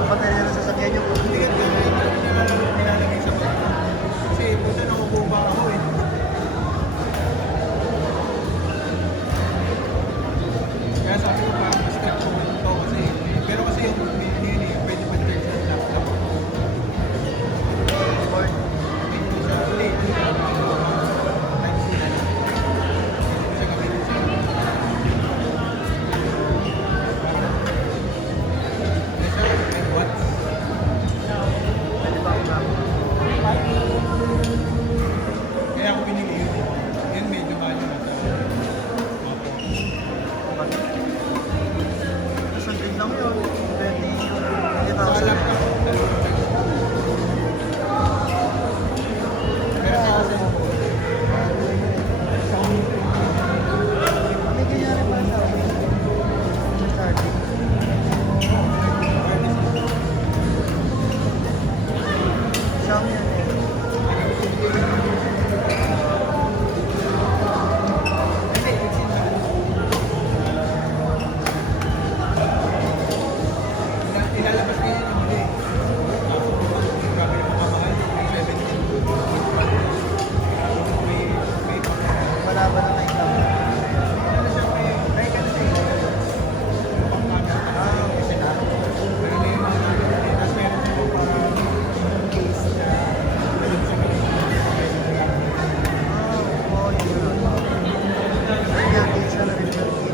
baterya na sasakyan yung Hindi ka nilalagay sa bag. Kasi puta nakukuha ako eh. Kaya sabi ko parang mas scratch mo ito kasi pero kasi yung yun eh, pwede pa din sa laptop. board. Hindi siya ulit. Type C na lang. Hindi ko siya gamitin sa watts. Pwede ba ako na? Kaya ako binili yun. Yun medyo mahal na sa Isang din lang yun. 20,000. sa laptop. Dalawang lang. Pero sa kasi May ganyan rin pala sa akin. Charging. Xiaomi yan eh. ilalabas niya yun yung huli. Grabe na mamamahal. May 17. May Wala ba na kayo lang? ano siya, may ka na siya ilalabas. Yung pang camera. Kasi na. Pero may mga tapos meron siya yung parang case na dalhin sa mga Oo, yun. Kaya case na rin yung key.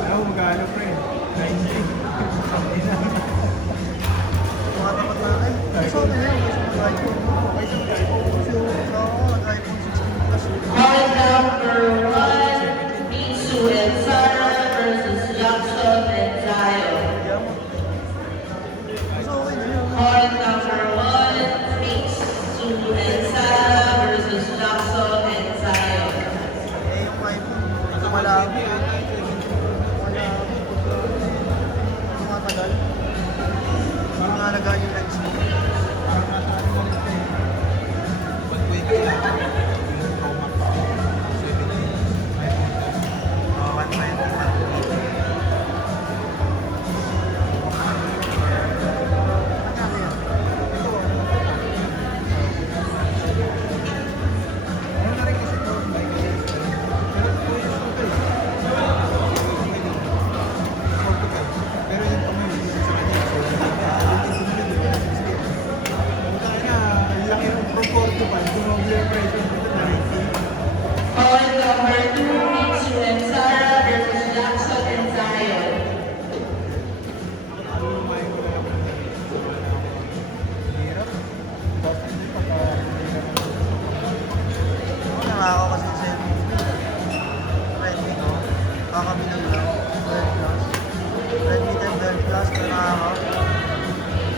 ano, magkano pre? 90. Something na. Mga tapat na, ay, gusto ko na yun. Gusto ko iPhone. Okay siya mag-iPhone. Oo, iPhone 16 Plus. Call number 1, Mitsu and Sarah versus Jackson and Zion. Kaya mo. Gusto ko na yun. Call number 1, Mitsu and Sarah versus Jackson and Zion. Eh, yung iPhone. Ito wala ako. Wala ako. Tumatagal. Parang nalagaan yung lens mo. Parang nasa ano na rin eh. 120 lang. Yung Pro Max. 17. iPhone lang. 120 na. Magkano yan? Ito, ano na rin kasi ito, bike years. Pero 2 years na ito eh. Portugal. Pero yung pamilya dito sa kanya. So, yung sinunod dito na 60. Punta na, ang laki yung from Portugal. Tumoble yung presyo dito na 90. Call number 2, Mitsu and Sarah versus Jackson and Zion. Ano yung may wala ako ng hirap. Tapos hindi pagka Ako nangako kasi sa Redmi, no? Kakabilang lang. 12 Plus. Redmi 10 12 Plus, pero nangako.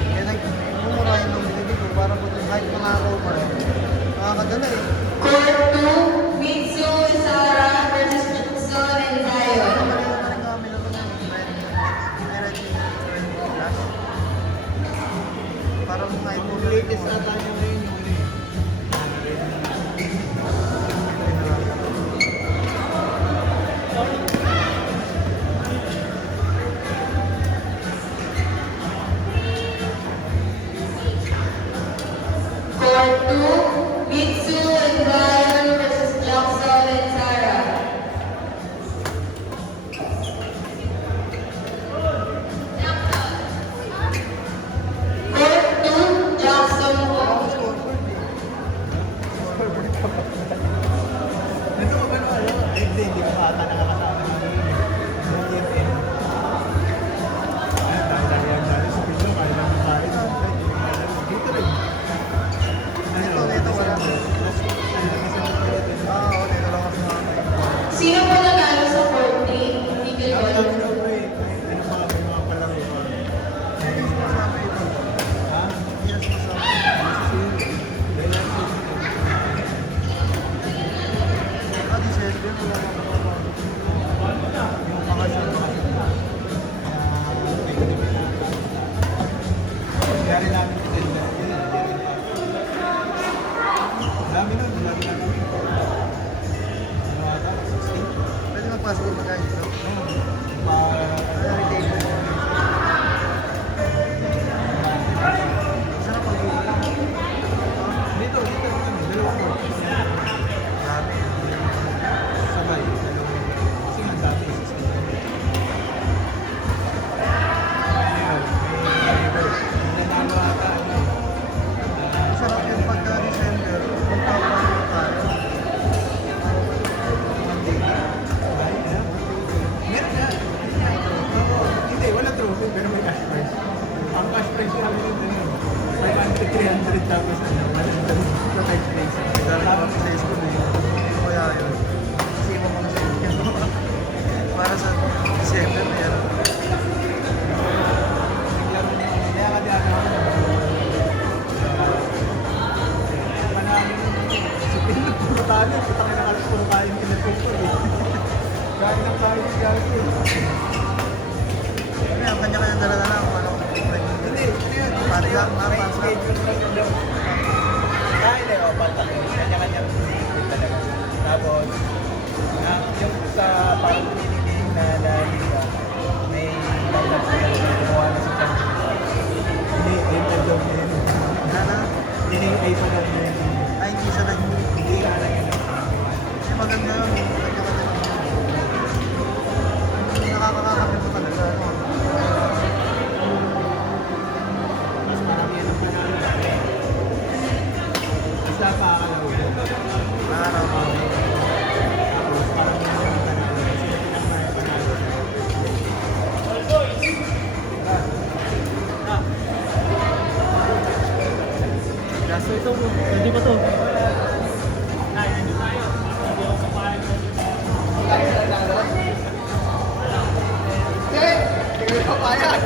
Kaya nagmumurahin ng binili ko para po kahit nangako pa rin. Nakakadala eh. Court 2, Mitsu and Sarah versus Jackson and Zion. Pareho na rin kami lang ng Redmi. May Redmi Plus. Para mong iPhone yung latest ata niya ngayon yung ano eh. Court 2, Mitsu and Zion versus Jackson and Sarah. Court 2, Jackson Ako scoreboard eh. Ito ko ba na alam? Ay, hindi ko pa ata nakakasama ng ano yun eh. Yung TNN. Ayun, dahil yan dahil sa video, kaya namin tayo. Dito rin. Ito wala. Oo, dito lang ako sa mga Sino po nanalo sa Court 3? Hindi kayo. Ano mga palaro pa? Hindi sumasabi ito. Ha? Hindi na sumasabi. Di December, wala na ako. Yung mga shot kaya rin namin ito din. Dami nun, dami na kami. Ano ata? 16? Pwede magpasok yung pagkain dito. Pa... Ano, retail. 300 tapos ano, 100 sa third place. Dami ko sa school eh. Hindi ko kaya yun. Kasi mo kung sa'yo. Para sa December meron. Kaya ka dyan ako. Manami si Pinot puro tayo. Putang ina ka puro kain pinagpupur. Kain ng kain ng gagawin. Kaya kanya-kanya dala-dala kung ano. Hindi, Pati lang, may pati lang. schedule lang yun daw. Kain eh, o, pantak yun. Kanya-kanya schedule talaga. Tapos, yung sa parang pinili na liga, may lineup na kumuha na si Champions. Hindi, ayun na daw yun. Ano? Hindi na yung iPhone na yun. Ay, hindi siya nag... Hindi ka lang yun. Hindi maganda yun. Kanya-kanya lang. Hindi nakakakapit mo talaga. Ano? Mas marami yan ang panalo. Basta pa akalaw yun. Araw. Tapos parang yan ang panalo. Kasi ang mga panalo. Gasto ito po. Hindi pa to. Hindi ka papayag.